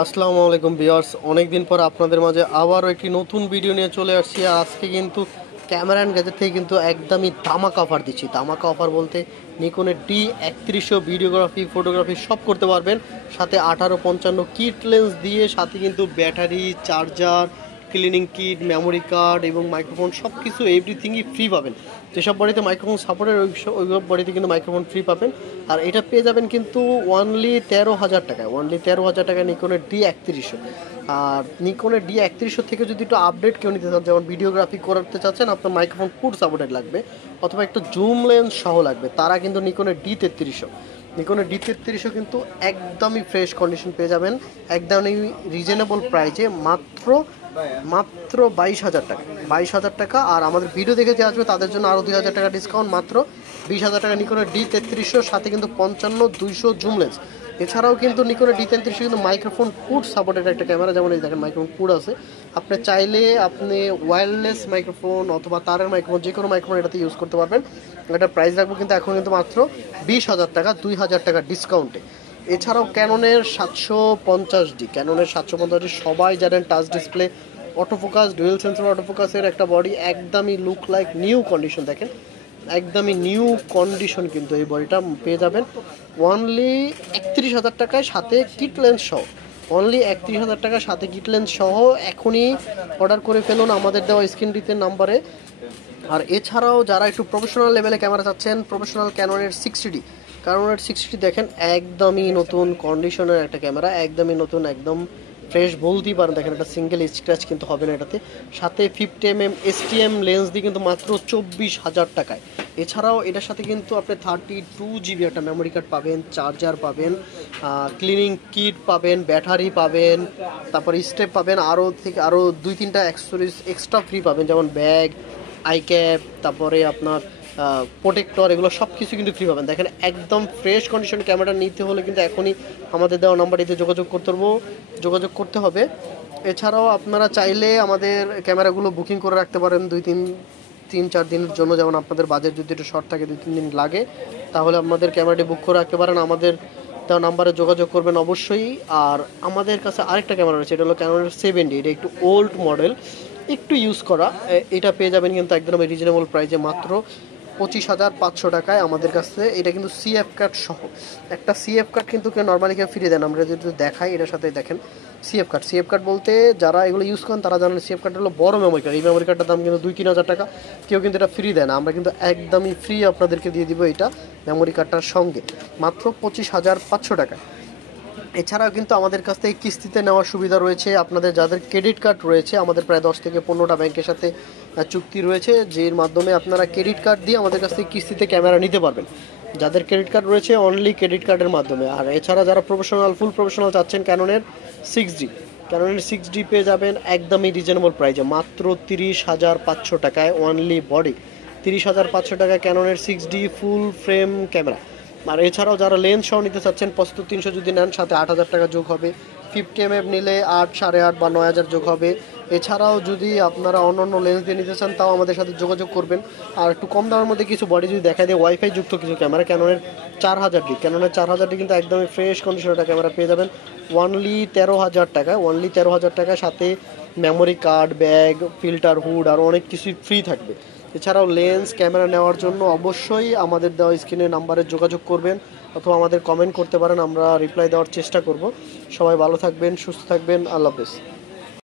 আসসালামু আলাইকুম ভিউয়ার্স, অনেকদিন পর আপনাদের মাঝে আবারও একটি নতুন ভিডিও নিয়ে চলে আসছি। আর আজকে কিন্তু ক্যামেরা অ্যান্ড গ্যাজেট থেকে কিন্তু একদমই ধামাকা অফার দিচ্ছি। ধামাকা অফার বলতে নিকনের D3100 ভিডিওগ্রাফি ফটোগ্রাফি সব করতে পারবেন, সাথে 1855 কিট লেন্স দিয়ে, সাথে কিন্তু battery, charger, cleaning kit, memory card এবং মাইক্রোফোন সব কিছু এভরিথিংই ফ্রি পাবেন। যেসব বাড়িতে মাইক্রোফোন সাপোর্টের ওই বাড়িতে কিন্তু মাইক্রোফোন ফ্রি পাবেন। আর এটা পেয়ে যাবেন কিন্তু অনলি 13,000 টাকায়, অনলি 13,000 টাকায় নিকনের D3100। আর নিকনের D3100 থেকে যদি একটু আপডেট কেউ নিতে চান, যেমন ভিডিওগ্রাফি করতে চাচ্ছেন, আপনার মাইক্রোফোন ফুড সাপোর্টেড লাগবে অথবা একটু জুম লেন্স সহ লাগবে, তারা কিন্তু নিকনের D3300 কিন্তু একদমই ফ্রেশ কন্ডিশন পেয়ে যাবেন, একদমই রিজনেবল প্রাইসে, মাত্র মাত্র 22,000 টাকা, 22,000 টাকা। আর আমাদের ভিডিও দেখে যে আসবে তাদের জন্য আরও 2,000 টাকা ডিসকাউন্ট, মাত্র 20,000 টাকা নিকনের D3300, সাথে কিন্তু 55-200 জুম লেন্স। এছাড়াও কিন্তু নিকনের D3300 কিন্তু মাইক্রোফোন পুট সাপোর্টেড একটা ক্যামেরা, যেমন এই দেখেন মাইক্রোফোন পুট আছে। আপনি চাইলে আপনি ওয়্যারলেস মাইক্রোফোন অথবা তারের মাইক্রোফোন, যে কোনো মাইক্রোফোন এটাতে ইউজ করতে পারবেন। এটার প্রাইস রাখবো কিন্তু এখন কিন্তু মাত্র 20,000 টাকা, 2,000 টাকা ডিসকাউন্টে। এছাড়াও ক্যাননের 750D, ক্যাননের 750D সবাই জানেন, touch display, autofocus, dual sensor অটোফোকাসের একটা বডি, একদমই লুক লাইক নিউ কন্ডিশন। দেখেন একদমই নিউ কন্ডিশন, কিন্তু এই বডিটা পেয়ে যাবেন অনলি 31,000 টাকায়, সাথে কিট লেন্স সহ। অনলি 31,000 টাকার সাথে কিট লেন্স সহ। এখনই অর্ডার করে ফেলুন আমাদের দেওয়া স্ক্রিনটিতে নাম্বারে। আর এছাড়াও যারা একটু প্রফেশনাল লেভেলে ক্যামেরা চাচ্ছেন, প্রফেশনাল ক্যাননের 60D দেখেন একদমই নতুন কন্ডিশনের একটা ক্যামেরা, একদমই নতুন, একদম ফ্রেশ বলতেই পারেন। দেখেন একটা সিঙ্গেল স্ক্র্যাচ কিন্তু হবে না এটাতে, সাথে 50mm STM লেন্স দিয়ে কিন্তু মাত্র 24,000 টাকায়। এছাড়াও এটার সাথে কিন্তু আপনি 32GB একটা মেমোরি কার্ড পাবেন, চার্জার পাবেন, ক্লিনিং কিট পাবেন, ব্যাটারি পাবেন, তারপর স্টেপ পাবেন, আরও 2-3টা অ্যাক্সেসরিজ এক্সট্রা ফ্রি পাবেন, যেমন ব্যাগ, আই ক্যাপ, তারপরে আপনার প্রোটেক্টর, এগুলো সব কিছু কিন্তু ফ্রি পাবেন। দেখেন একদম ফ্রেশ কন্ডিশন ক্যামেরা নিতে হলে কিন্তু এখনই আমাদের দেওয়া নাম্বারটিতে যোগাযোগ করতে হবে। এছাড়াও আপনারা চাইলে আমাদের ক্যামেরাগুলো বুকিং করে রাখতে পারেন 3-4 দিনের জন্য, যেমন আপনাদের বাজেট যদি একটু শর্ট থাকে, 2-3 দিন লাগে, তাহলে আমাদের ক্যামেরাটি বুক করে রাখতে পারেন, আমাদের দেওয়া নাম্বারে যোগাযোগ করবেন অবশ্যই। আর আমাদের কাছে আরেকটা ক্যামেরা রয়েছে, এটা হলো ক্যানোনের 70, এটা একটু ওল্ড মডেল, একটু ইউজ করা। এটা পেয়ে যাবেন কিন্তু একদম রিজনেবল প্রাইসে, মাত্র 25,500 টাকায় আমাদের কাছে। এটা কিন্তু CF কার্ড সহ, একটা CF কার্ড কিন্তু কেউ নর্মালি কেউ ফিরে দেন, আমরা যদি দেখাই এটার সাথে দেখেন CF কার্ড বলতে যারা এগুলো ইউজ করেন তারা জানেন, CF কার্ড হলো বড় মেমোরি কার্ড। এই মেমোরি কার্ডটার দাম কিন্তু 2-3 হাজার টাকা, কেউ কিন্তু এটা ফ্রি দেয় না, আমরা কিন্তু একদমই ফ্রি আপনাদেরকে দিয়ে দিব এটা মেমোরি কার্ডটার সঙ্গে, মাত্র 25,500 টাকা। এছাড়াও কিন্তু আমাদের কাছ থেকে কিস্তিতে নেওয়ার সুবিধা রয়েছে। আপনাদের যাদের ক্রেডিট কার্ড রয়েছে, আমাদের প্রায় 10 থেকে 15টা ব্যাংকের সাথে চুক্তি রয়েছে, যের মাধ্যমে আপনারা ক্রেডিট কার্ড দিয়ে আমাদের কাছ থেকে কিস্তিতে ক্যামেরা নিতে পারবেন। যাদের ক্রেডিট কার্ড রয়েছে অনলি ক্রেডিট কার্ডের মাধ্যমে। আর এছাড়া যারা ফুল প্রফেশনাল চাচ্ছেন, ক্যাননের 6D পেয়ে যাবেন একদমই রিজনেবল প্রাইসে, মাত্র 30,500 টাকায় অনলি বডি, 30,500 টাকায় ক্যাননের 6D ফুল ফ্রেম ক্যামেরা। আর এছাড়াও যারা লেন্স সহ নিতে চাচ্ছেন, 75-300 যদি নেন, সাথে 8,000 টাকা যোগ হবে, 50mm নিলে 8, 8.5 বা 9,000 যোগ হবে। এছাড়াও যদি আপনারা অন্য লেন্স দিয়ে নিতে চান, তাও আমাদের সাথে যোগাযোগ করবেন। আর একটু কম দামের মধ্যে কিছু বডি যদি দেখা দেয়, ওয়াইফাই যুক্ত কিছু ক্যামেরা, ক্যাননের 4000D কিন্তু একদমই ফ্রেশ কন্ডিশনের একটা ক্যামেরা পেয়ে যাবেন অনলি 13,000 টাকায়, অনলি 13,000 টাকায়, সাথে memory card, bag, filter, hood, আরও অনেক কিছুই ফ্রি থাকবে। এছাড়াও লেন্স ক্যামেরা নেওয়ার জন্য অবশ্যই আমাদের দেওয়া স্ক্রিনের নাম্বারে যোগাযোগ করবেন, অথবা আমাদের কমেন্ট করতে পারেন, আমরা রিপ্লাই দেওয়ার চেষ্টা করব। সবাই ভালো থাকবেন, সুস্থ থাকবেন, আল্লাহ হাফেজ।